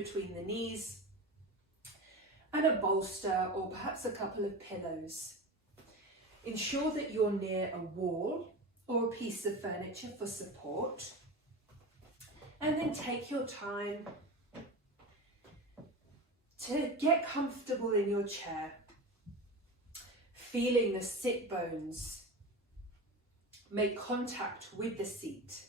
between the knees, and a bolster or perhaps a couple of pillows. Ensure that you're near a wall or a piece of furniture for support, and then take your time to get comfortable in your chair, feeling the sit bones make contact with the seat,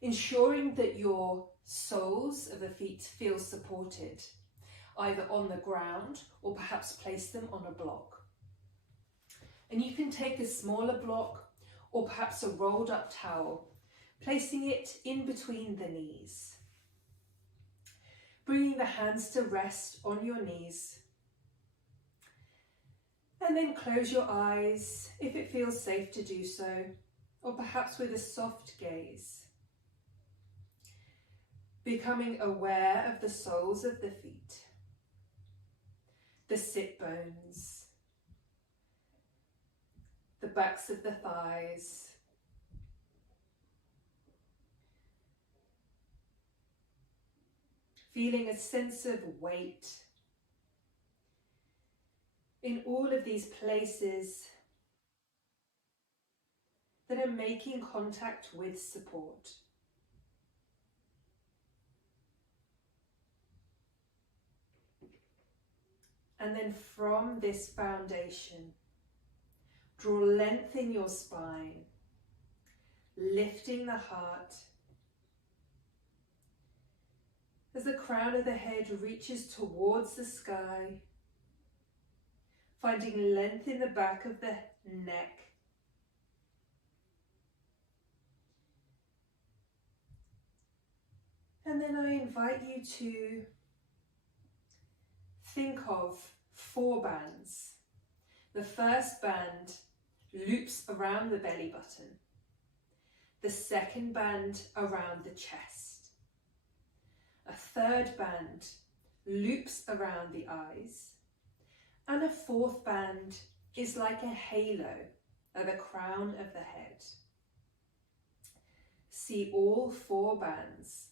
ensuring that your soles of the feet feel supported, either on the ground or perhaps place them on a block. And you can take a smaller block or perhaps a rolled up towel, placing it in between the knees. Bringing the hands to rest on your knees. And then close your eyes if it feels safe to do so, or perhaps with a soft gaze. Becoming aware of the soles of the feet, the sit bones, the backs of the thighs, feeling a sense of weight in all of these places that are making contact with support. And then from this foundation, draw length in your spine, lifting the heart as the crown of the head reaches towards the sky, finding length in the back of the neck. And then I invite you to think of 4 bands. The first band loops around the belly button. The second band around the chest. A third band loops around the eyes. And a fourth band is like a halo at the crown of the head. See all 4 bands.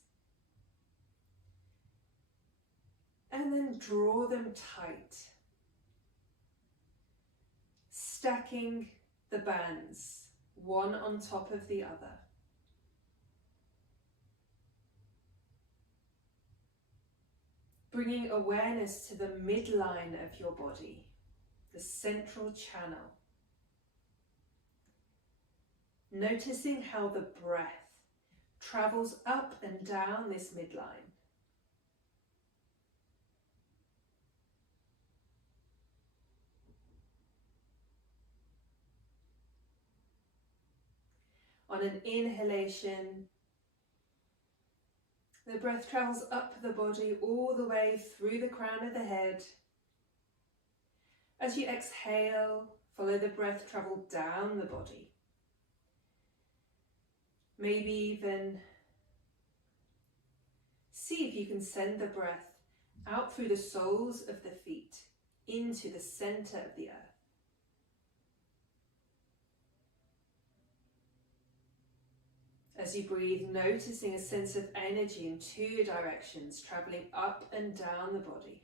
And then draw them tight, stacking the bands one on top of the other. Bringing awareness to the midline of your body, the central channel. Noticing how the breath travels up and down this midline. On an inhalation, the breath travels up the body all the way through the crown of the head. As you exhale, follow the breath travel down the body. Maybe even see if you can send the breath out through the soles of the feet into the center of the earth. As you breathe, noticing a sense of energy in 2 directions, traveling up and down the body.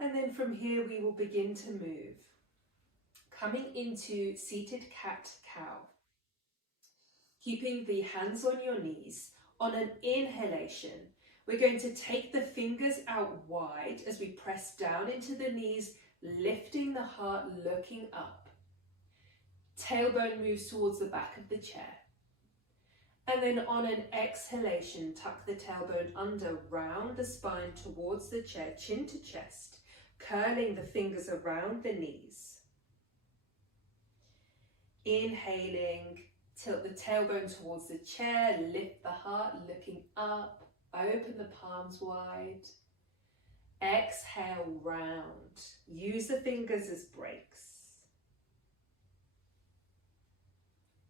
And then from here we will begin to move, coming into seated cat-cow. Keeping the hands on your knees. On an inhalation, we're going to take the fingers out wide as we press down into the knees, lifting the heart, looking up. Tailbone moves towards the back of the chair. And then on an exhalation, tuck the tailbone under, round the spine towards the chair, chin to chest, curling the fingers around the knees. Inhaling, tilt the tailbone towards the chair, lift the heart, looking up. Open the palms wide. Exhale, round. Use the fingers as brakes.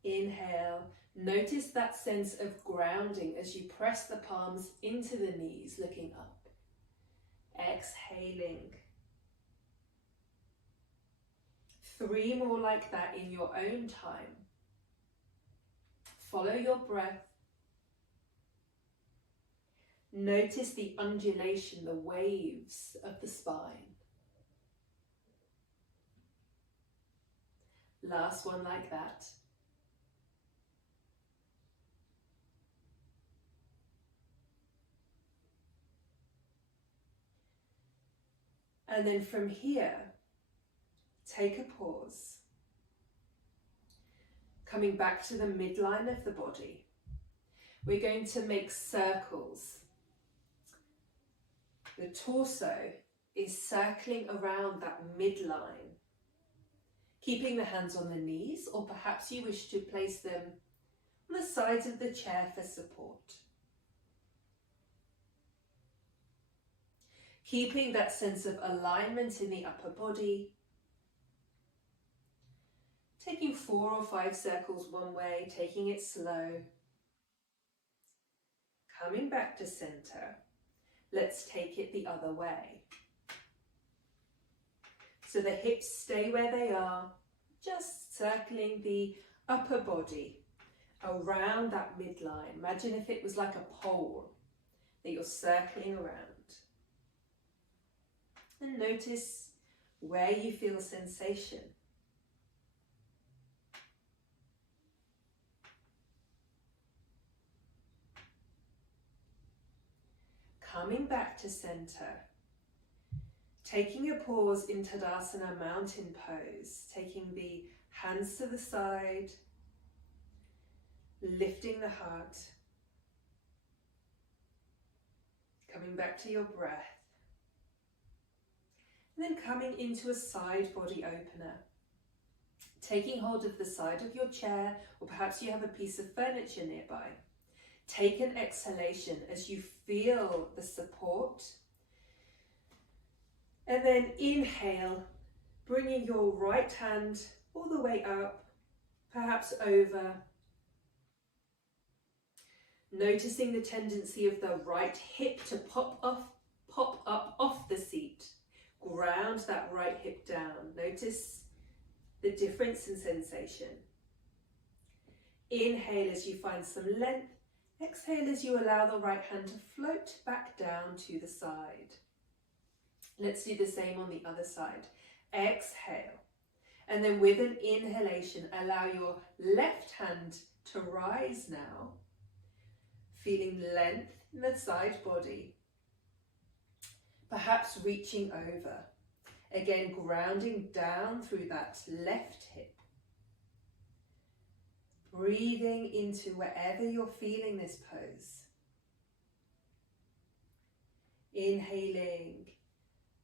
Inhale. Notice that sense of grounding as you press the palms into the knees, looking up. Exhaling. 3 more like that in your own time. Follow your breath. Notice the undulation, the waves of the spine. Last one like that. And then from here, take a pause. Coming back to the midline of the body, we're going to make circles. The torso is circling around that midline, keeping the hands on the knees, or perhaps you wish to place them on the sides of the chair for support. Keeping that sense of alignment in the upper body. Taking 4 or 5 circles one way, taking it slow. Coming back to center. Let's take it the other way. So the hips stay where they are, just circling the upper body around that midline. Imagine if it was like a pole that you're circling around. And notice where you feel sensation. Coming back to center. Taking a pause in Tadasana mountain pose, taking the hands to the side, lifting the heart, coming back to your breath, and then coming into a side body opener. Taking hold of the side of your chair, or perhaps you have a piece of furniture nearby. Take an exhalation as you feel the support. And then inhale, bringing your right hand all the way up, perhaps over. Noticing the tendency of the right hip to pop up off the seat. Ground that right hip down. Notice the difference in sensation. Inhale as you find some length. Exhale as you allow the right hand to float back down to the side. Let's do the same on the other side. Exhale. And then with an inhalation, allow your left hand to rise now. Feeling length in the side body. Perhaps reaching over. Again, grounding down through that left hip. Breathing into wherever you're feeling this pose. Inhaling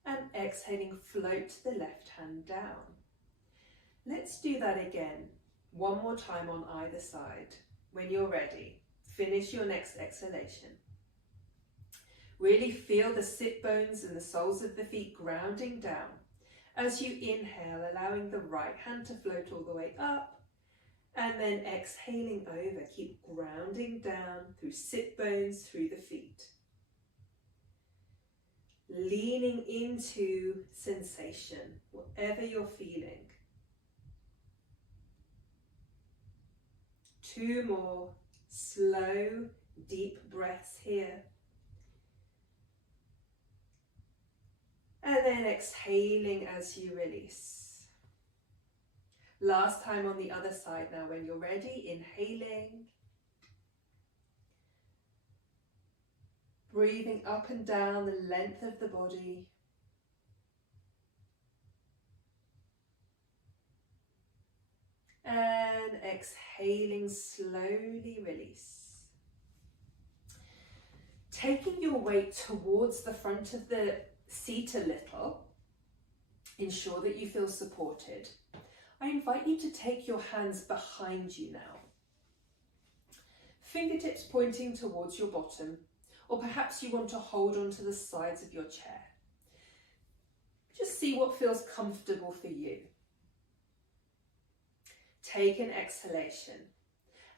and exhaling, float the left hand down. Let's do that again, one more time on either side. When you're ready, finish your next exhalation. Really feel the sit bones and the soles of the feet grounding down. As you inhale, allowing the right hand to float all the way up, and then exhaling over, keep grounding down through sit bones, through the feet. Leaning into sensation, whatever you're feeling. 2 more slow, deep breaths here. And then exhaling as you release. Last time on the other side now. When you're ready, inhaling. Breathing up and down the length of the body. And exhaling, slowly release. Taking your weight towards the front of the seat a little. Ensure that you feel supported. I invite you to take your hands behind you now. Fingertips pointing towards your bottom. Or perhaps you want to hold onto the sides of your chair. Just see what feels comfortable for you. Take an exhalation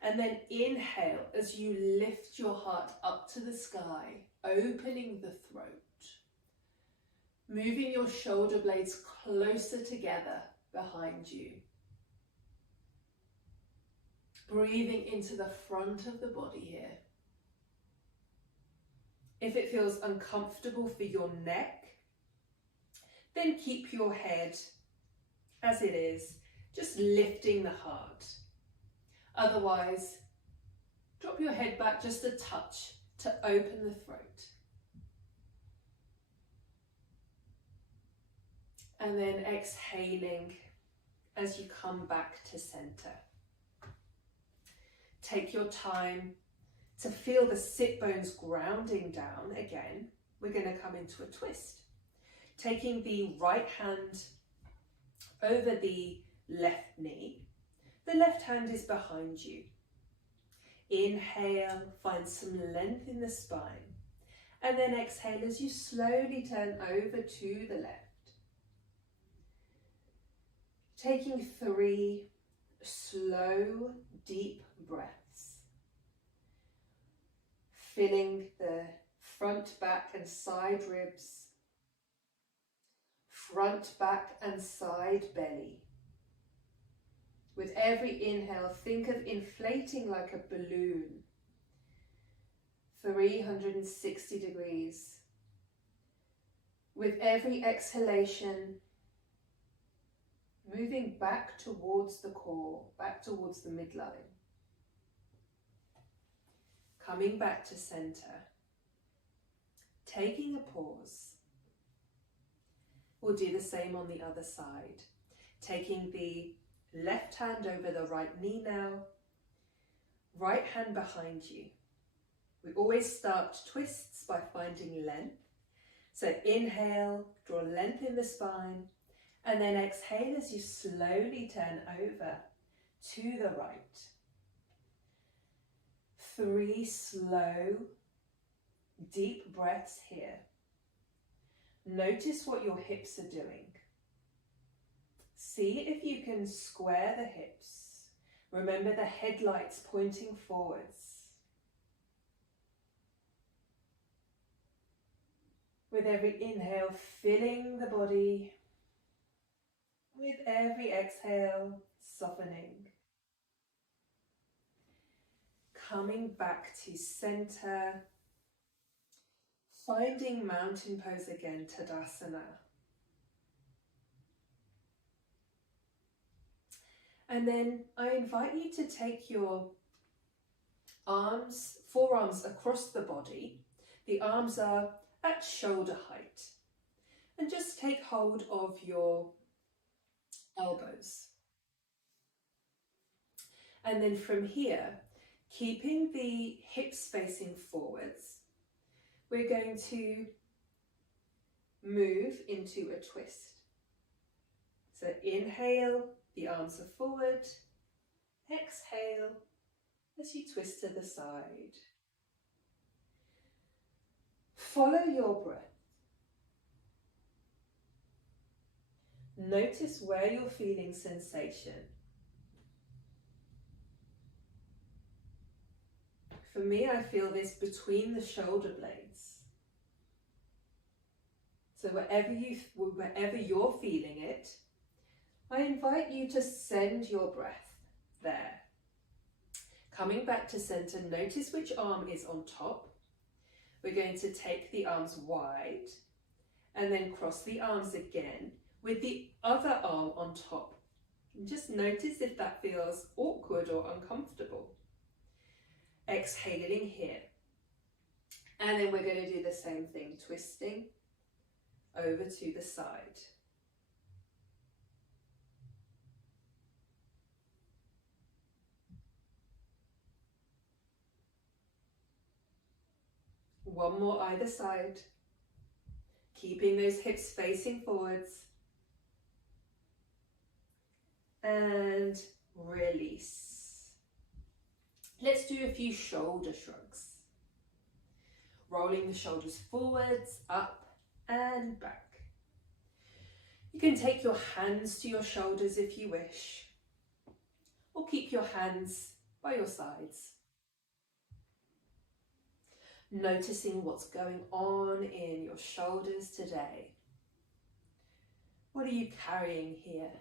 and then inhale as you lift your heart up to the sky, opening the throat. Moving your shoulder blades closer together behind you. Breathing into the front of the body here. If it feels uncomfortable for your neck, then keep your head as it is, just lifting the heart. Otherwise, drop your head back just a touch to open the throat. And then exhaling as you come back to center. Take your time to feel the sit bones grounding down again. We're going to come into a twist. Taking the right hand over the left knee. The left hand is behind you. Inhale, find some length in the spine. And then exhale as you slowly turn over to the left. Taking 3 slow, deep breaths. Filling the front, back and side ribs. Front, back and side belly. With every inhale, think of inflating like a balloon. 360 degrees. With every exhalation, moving back towards the core, back towards the midline. Coming back to center. Taking a pause. We'll do the same on the other side. Taking the left hand over the right knee now. Right hand behind you. We always start twists by finding length. So inhale, draw length in the spine. And then exhale as you slowly turn over to the right. 3 slow, deep breaths here. Notice what your hips are doing. See if you can square the hips. Remember the headlights pointing forwards. With every inhale, filling the body. With every exhale, softening. Coming back to center. Finding mountain pose again, Tadasana. And then I invite you to take your arms, forearms across the body. The arms are at shoulder height. And just take hold of your elbows. And then from here, keeping the hips facing forwards, we're going to move into a twist. So inhale, the arms are forward. Exhale as you twist to the side. Follow your breath. Notice where you're feeling sensation. For me, I feel this between the shoulder blades. So wherever you're feeling it, I invite you to send your breath there. Coming back to center, notice which arm is on top. We're going to take the arms wide and then cross the arms again with the other arm on top. And just notice if that feels awkward or uncomfortable. Exhaling here. And then we're going to do the same thing, twisting over to the side. One more either side. Keeping those hips facing forwards. And release. Let's do a few shoulder shrugs. Rolling the shoulders forwards, up and back. You can take your hands to your shoulders if you wish, or keep your hands by your sides. Noticing what's going on in your shoulders today. What are you carrying here?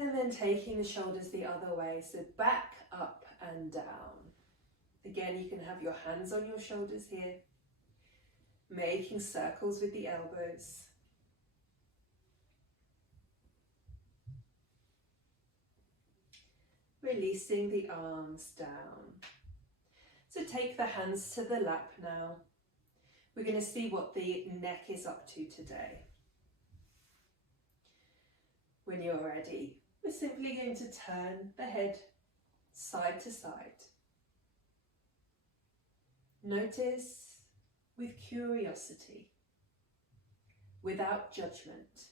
And then taking the shoulders the other way, so back, up and down. Again, you can have your hands on your shoulders here, making circles with the elbows. Releasing the arms down. So take the hands to the lap now. We're going to see what the neck is up to today. When you're ready, we're simply going to turn the head side to side. Notice with curiosity, without judgment,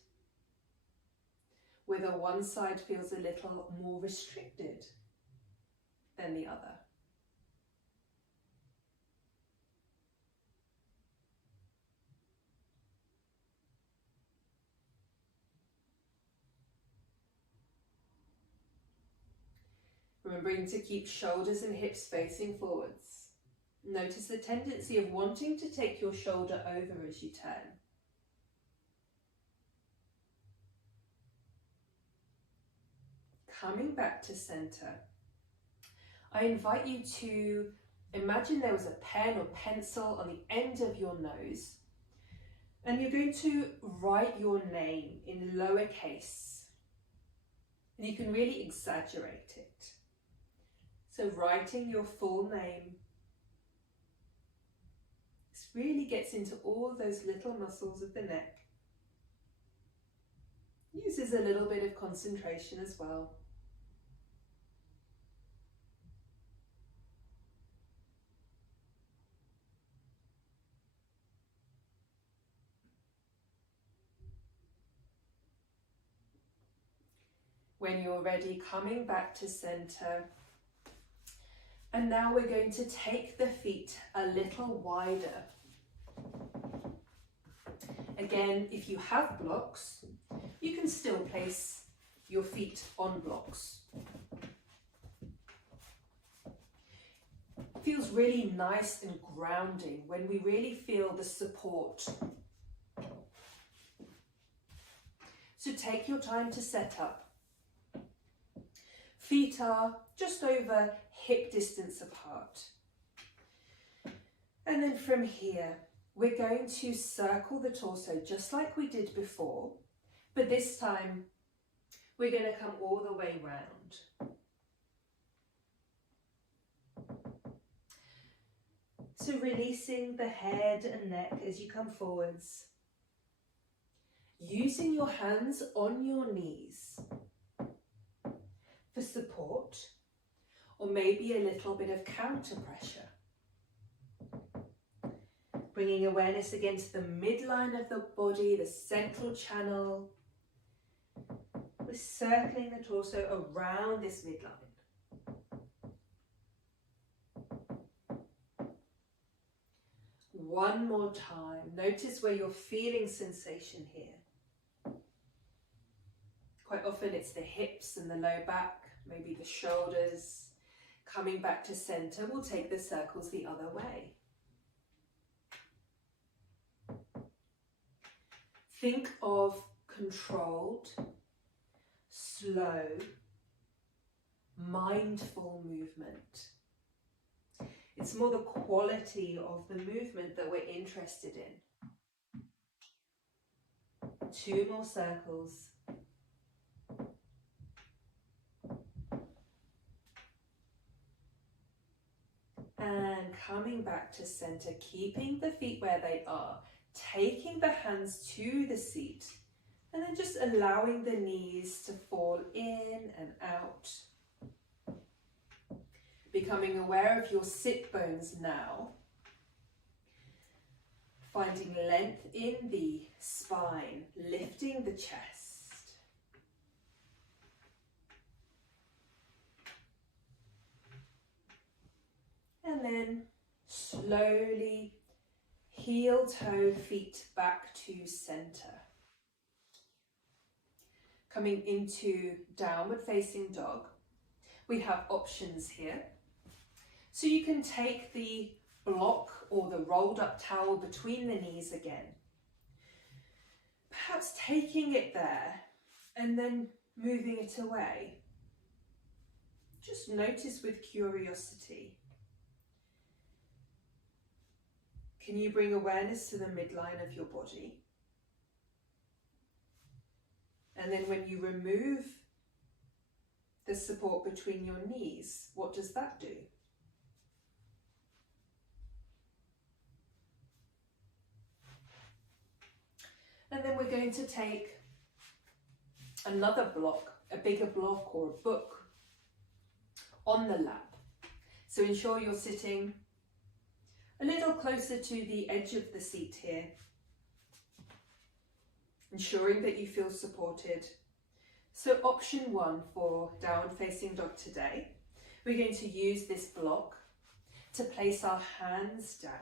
whether one side feels a little more restricted than the other. Remembering to keep shoulders and hips facing forwards. Notice the tendency of wanting to take your shoulder over as you turn. Coming back to center, I invite you to imagine there was a pen or pencil on the end of your nose, and you're going to write your name in lowercase, and you can really exaggerate it. So writing your full name, this really gets into all those little muscles of the neck. Uses a little bit of concentration as well. When you're ready, coming back to center. And now we're going to take the feet a little wider. Again, if you have blocks, you can still place your feet on blocks. It feels really nice and grounding when we really feel the support. So take your time to set up. Feet are just over hip distance apart. And then from here, we're going to circle the torso just like we did before, but this time we're going to come all the way round. So releasing the head and neck as you come forwards. Using your hands on your knees for support, or maybe a little bit of counter pressure. Bringing awareness against the midline of the body, the central channel. We're circling the torso around this midline. One more time. Notice where you're feeling sensation here. Quite often it's the hips and the low back, maybe the shoulders. Coming back to center, we'll take the circles the other way. Think of controlled, slow, mindful movement. It's more the quality of the movement that we're interested in. 2 more circles. And coming back to center, keeping the feet where they are, taking the hands to the seat, and then just allowing the knees to fall in and out. Becoming aware of your sit bones now. Finding length in the spine, lifting the chest. And then slowly heel toe feet back to center. Coming into downward facing dog. We have options here. So you can take the block or the rolled up towel between the knees again. Perhaps taking it there and then moving it away. Just notice with curiosity. Can you bring awareness to the midline of your body? And then when you remove the support between your knees, what does that do? And then we're going to take another block, a bigger block or a book on the lap. So ensure you're sitting a little closer to the edge of the seat here, ensuring that you feel supported. So option 1 for downward facing dog today, we're going to use this block to place our hands down.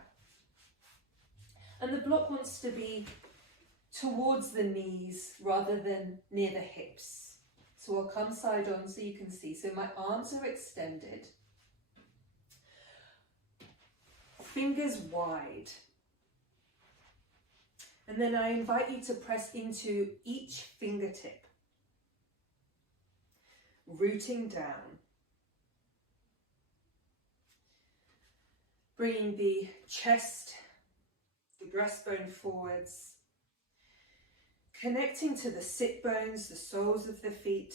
And the block wants to be towards the knees rather than near the hips. So I'll come side on so you can see. So my arms are extended, fingers wide. And then I invite you to press into each fingertip, rooting down. Bringing the chest, the breastbone forwards, connecting to the sit bones, the soles of the feet,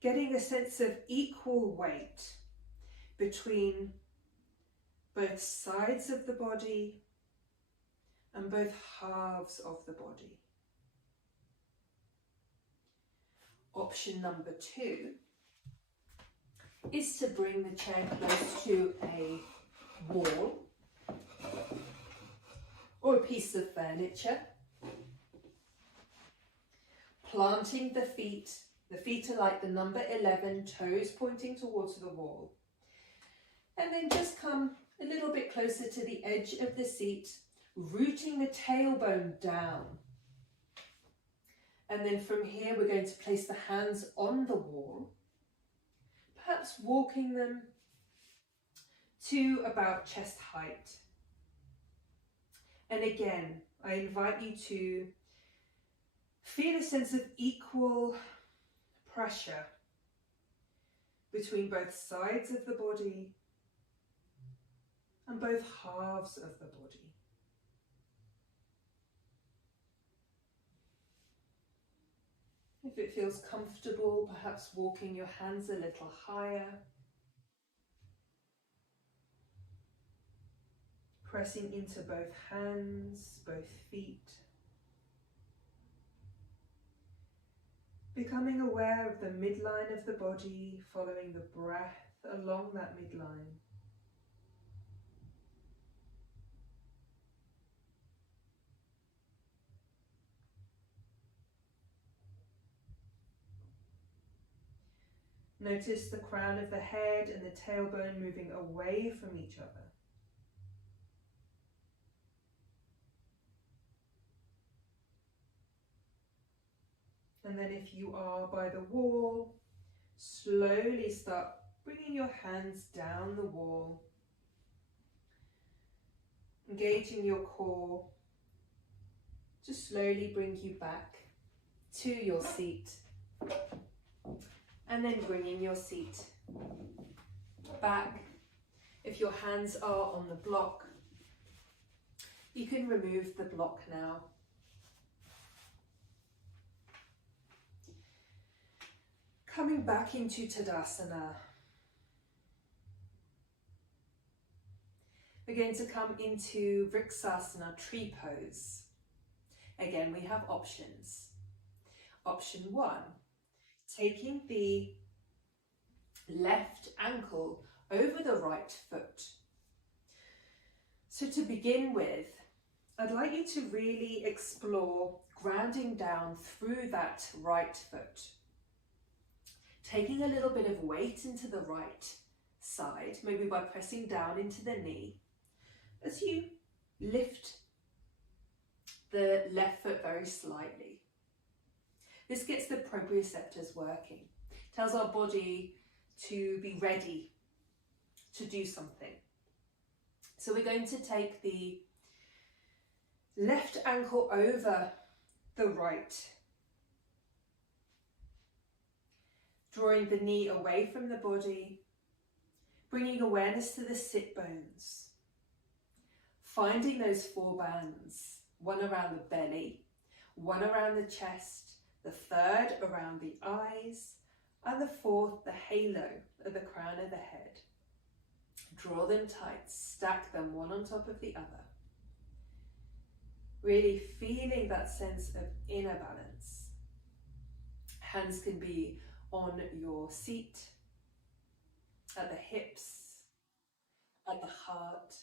getting a sense of equal weight between both sides of the body and both halves of the body. Option number 2 is to bring the chair close to a wall or a piece of furniture, planting the feet. The feet are like the number 11, toes pointing towards the wall. And then just come a little bit closer to the edge of the seat, rooting the tailbone down. And then from here, we're going to place the hands on the wall, perhaps walking them to about chest height. And again, I invite you to feel a sense of equal pressure between both sides of the body and both halves of the body. If it feels comfortable, perhaps walking your hands a little higher, pressing into both hands, both feet, becoming aware of the midline of the body, following the breath along that midline. Notice the crown of the head and the tailbone moving away from each other. And then if you are by the wall, slowly start bringing your hands down the wall, engaging your core to slowly bring you back to your seat. And then bringing your seat back. If your hands are on the block, you can remove the block now. Coming back into Tadasana. We're going to come into Vriksasana, tree pose. Again, we have options. Option 1. Taking the left ankle over the right foot. So to begin with, I'd like you to really explore grounding down through that right foot. Taking a little bit of weight into the right side, maybe by pressing down into the knee, as you lift the left foot very slightly. This gets the proprioceptors working, tells our body to be ready to do something. So we're going to take the left ankle over the right Drawing the knee away from the body, bringing awareness to the sit bones. Finding those 4 bands, one around the belly, one around the chest, the third around the eyes, and the 4th, the halo of the crown of the head. Draw them tight, stack them one on top of the other. Really feeling that sense of inner balance. Hands can be on your seat, at the hips, at the heart,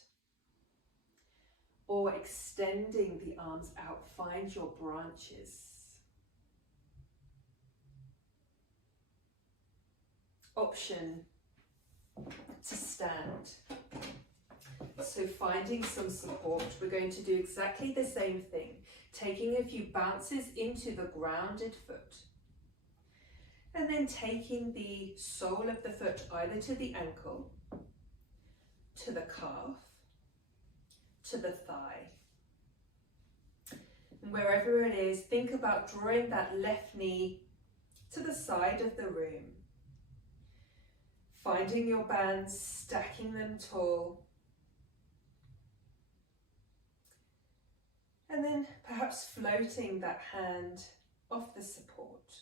or extending the arms out. Find your branches. Option to stand. So finding some support, we're going to do exactly the same thing, taking a few bounces into the grounded foot, and then taking the sole of the foot either to the ankle, to the calf, to the thigh. And wherever it is, think about drawing that left knee to the side of the room. Finding your bands, stacking them tall. And then perhaps floating that hand off the support.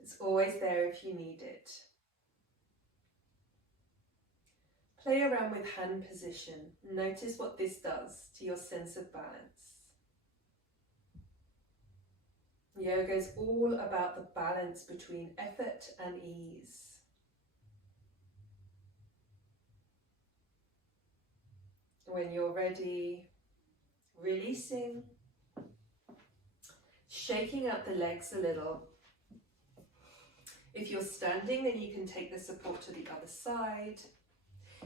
It's always there if you need it. Play around with hand position. Notice what this does to your sense of balance. Yoga is all about the balance between effort and ease. When you're ready, releasing, shaking out the legs a little. If you're standing, then you can take the support to the other side,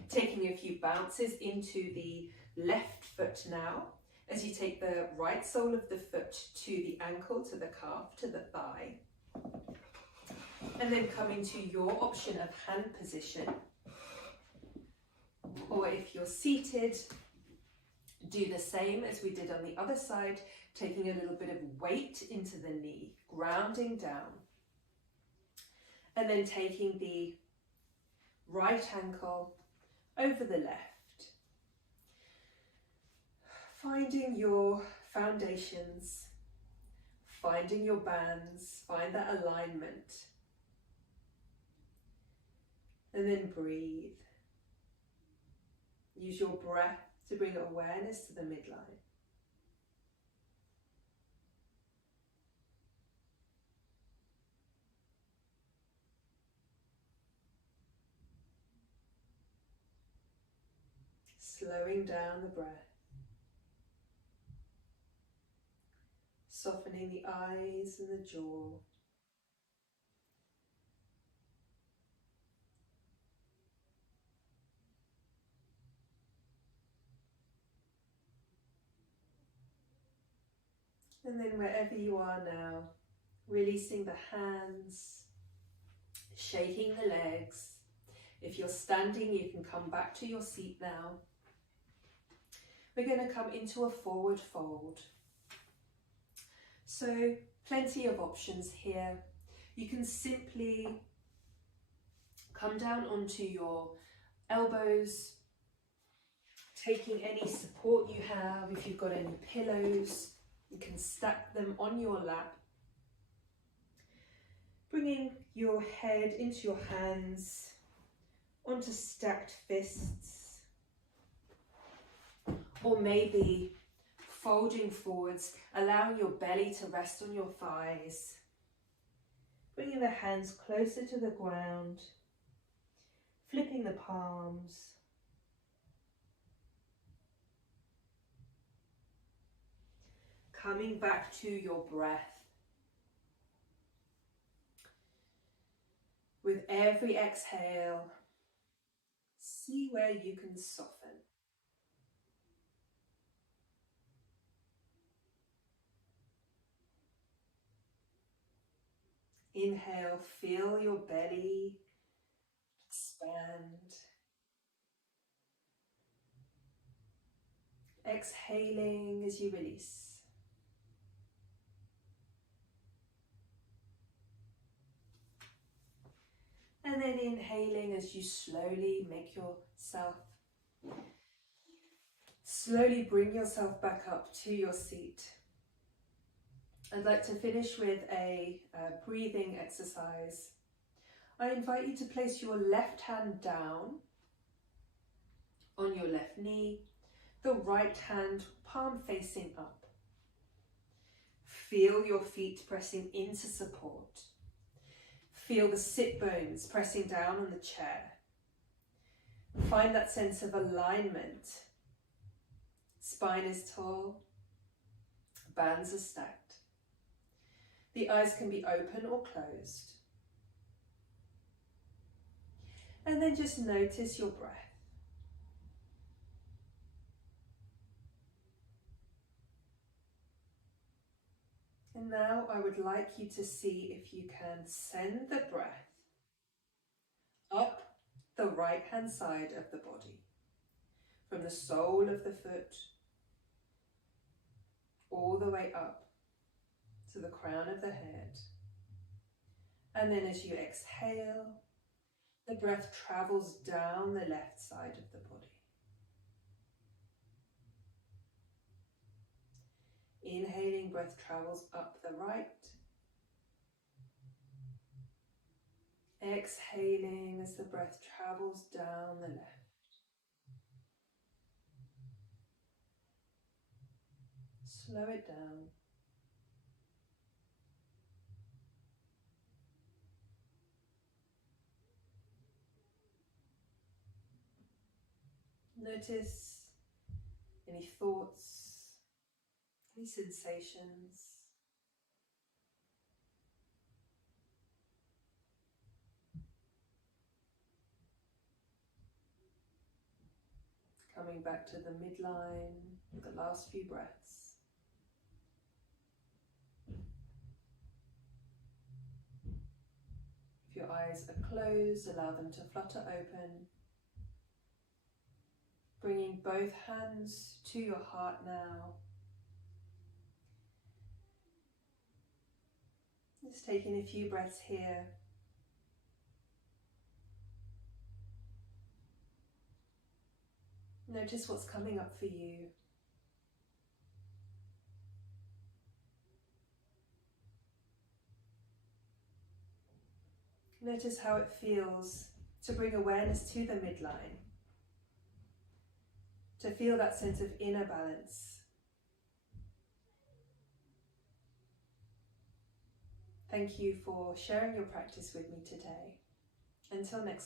taking a few bounces into the left foot now, as you take the right sole of the foot to the ankle, to the calf, to the thigh. And then coming to your option of hand position. Or if you're seated, do the same as we did on the other side, taking a little bit of weight into the knee, grounding down. And then taking the right ankle over the left. Finding your foundations, finding your bands, find that alignment. And then breathe. Use your breath to bring awareness to the midline. Slowing down the breath. Softening the eyes and the jaw. And then wherever you are now, releasing the hands, shaking the legs. If you're standing, you can come back to your seat now. We're going to come into a forward fold. So plenty of options here. You can simply come down onto your elbows, taking any support you have. If you've got any pillows, you can stack them on your lap. Bringing your head into your hands, onto stacked fists. Or maybe folding forwards, allowing your belly to rest on your thighs. Bringing the hands closer to the ground, flipping the palms. Coming back to your breath. With every exhale, see where you can soften. Inhale, feel your belly expand. Exhaling as you release. And then inhaling as you slowly bring yourself back up to your seat. I'd like to finish with a breathing exercise. I invite you to place your left hand down on your left knee, the right hand palm facing up. Feel your feet pressing into support. Feel the sit bones pressing down on the chair. Find that sense of alignment. Spine is tall, bands are stacked. The eyes can be open or closed. And then just notice your breath. And now I would like you to see if you can send the breath up the right hand side of the body, from the sole of the foot all the way up to the crown of the head. And then as you exhale, the breath travels down the left side of the body. Inhaling, breath travels up the right. Exhaling as the breath travels down the left. Slow it down. Notice any thoughts, any sensations. Coming back to the midline with the last few breaths. If your eyes are closed, allow them to flutter open. Bringing both hands to your heart now. Just taking a few breaths here. Notice what's coming up for you. Notice how it feels to bring awareness to the midline, to feel that sense of inner balance. Thank you for sharing your practice with me today. Until next time.